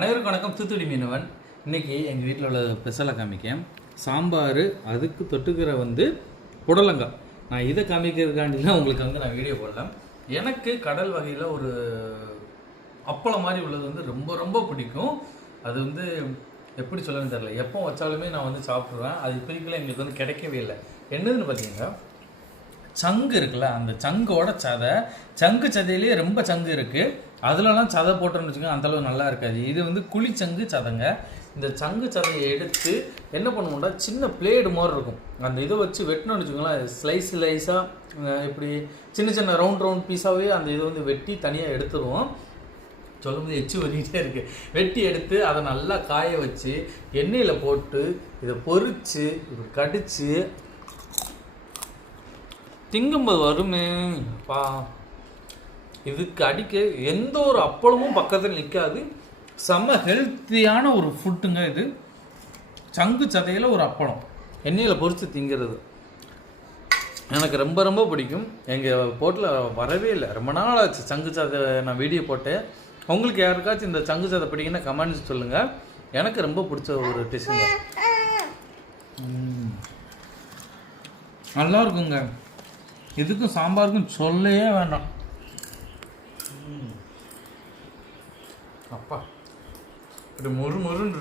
அனைவருக்கும் வணக்கம். தூத்துக்குடி மீனவன். இன்னைக்கு எங்கள் வீட்டில் உள்ள பெசலை காமிக்கேன். சாம்பார் அதுக்கு தொட்டுக்கிற வந்து புடலங்காய். நான் இதை காமிக்கிறதுக்காண்டிலாம் உங்களுக்கு வந்து நான் வீடியோ போடலாம். எனக்கு கடல் வகையில் ஒரு அப்பளம் மாதிரி உள்ளது வந்து ரொம்ப ரொம்ப பிடிக்கும். அது வந்து எப்படி சொல்லணும்னு தெரியல. எப்போ வச்சாலுமே நான் வந்து சாப்பிட்ருவேன் அது இப்போதைக்குள்ள எங்களுக்கு வந்து கிடைக்கவே இல்லை. என்னதுன்னு பார்த்தீங்கன்னா சங்கு இருக்குல்ல அந்த சங்கோட சதை சங்கு சதையிலேயே ரொம்ப சங்கு இருக்கு. அதுலலாம் சதை போட்டோம்னு வச்சுக்கோங்க அந்த அளவு நல்லா இருக்காது. இது வந்து குழிச்சங்கு சதைங்க. இந்த சங்கு சதையை எடுத்து என்ன பண்ணுவோம்னா சின்ன பிளேடு மாதிரி இருக்கும். அந்த இதை வச்சு வெட்டினோம்னு வச்சுக்கோங்களேன் ஸ்லைஸ் ஸ்லைஸாக இப்படி சின்ன சின்ன ரவுண்ட் ரவுண்ட் பீஸாகவே அந்த இதை வந்து வெட்டி தனியாக எடுத்துருவோம். சொல்லும்போது எச்சு வரிக்கிட்டே இருக்குது வெட்டி எடுத்து அதை நல்லா காய வச்சு எண்ணெயில் போட்டு இதை பொறித்து இப்படி கடித்து திங்கும்போது வருமே. பா இதுக்கு அடிக்க எந்த ஒரு அப்பளமும் பக்கத்தில் நிற்காது செம்ம ஹெல்த்தியான ஒரு ஃபுட்டுங்க இது. சங்கு சதையில் ஒரு அப்பளம். எண்ணெயில் பொறித்து திங்கிறது. எனக்கு ரொம்ப ரொம்ப பிடிக்கும். எங்கள் போட்டில் வரவே இல்லை. ரொம்ப நாள் ஆச்சு சங்கு சதை நான் வீடியோ போட்டேன். உங்களுக்கு யாருக்காச்சும் இந்த சங்கு சதை பிடிக்குன்னா கமெண்ட்ஸ் சொல்லுங்கள் எனக்கு ரொம்ப பிடிச்ச ஒரு டிஷ்ஷுங்க நல்லா இருக்குங்க. இதுக்கும் சாம்பாருக்கும் சொல்லவே வேண்டாம். அப்பா இப்படி மொறு மொறுன்னு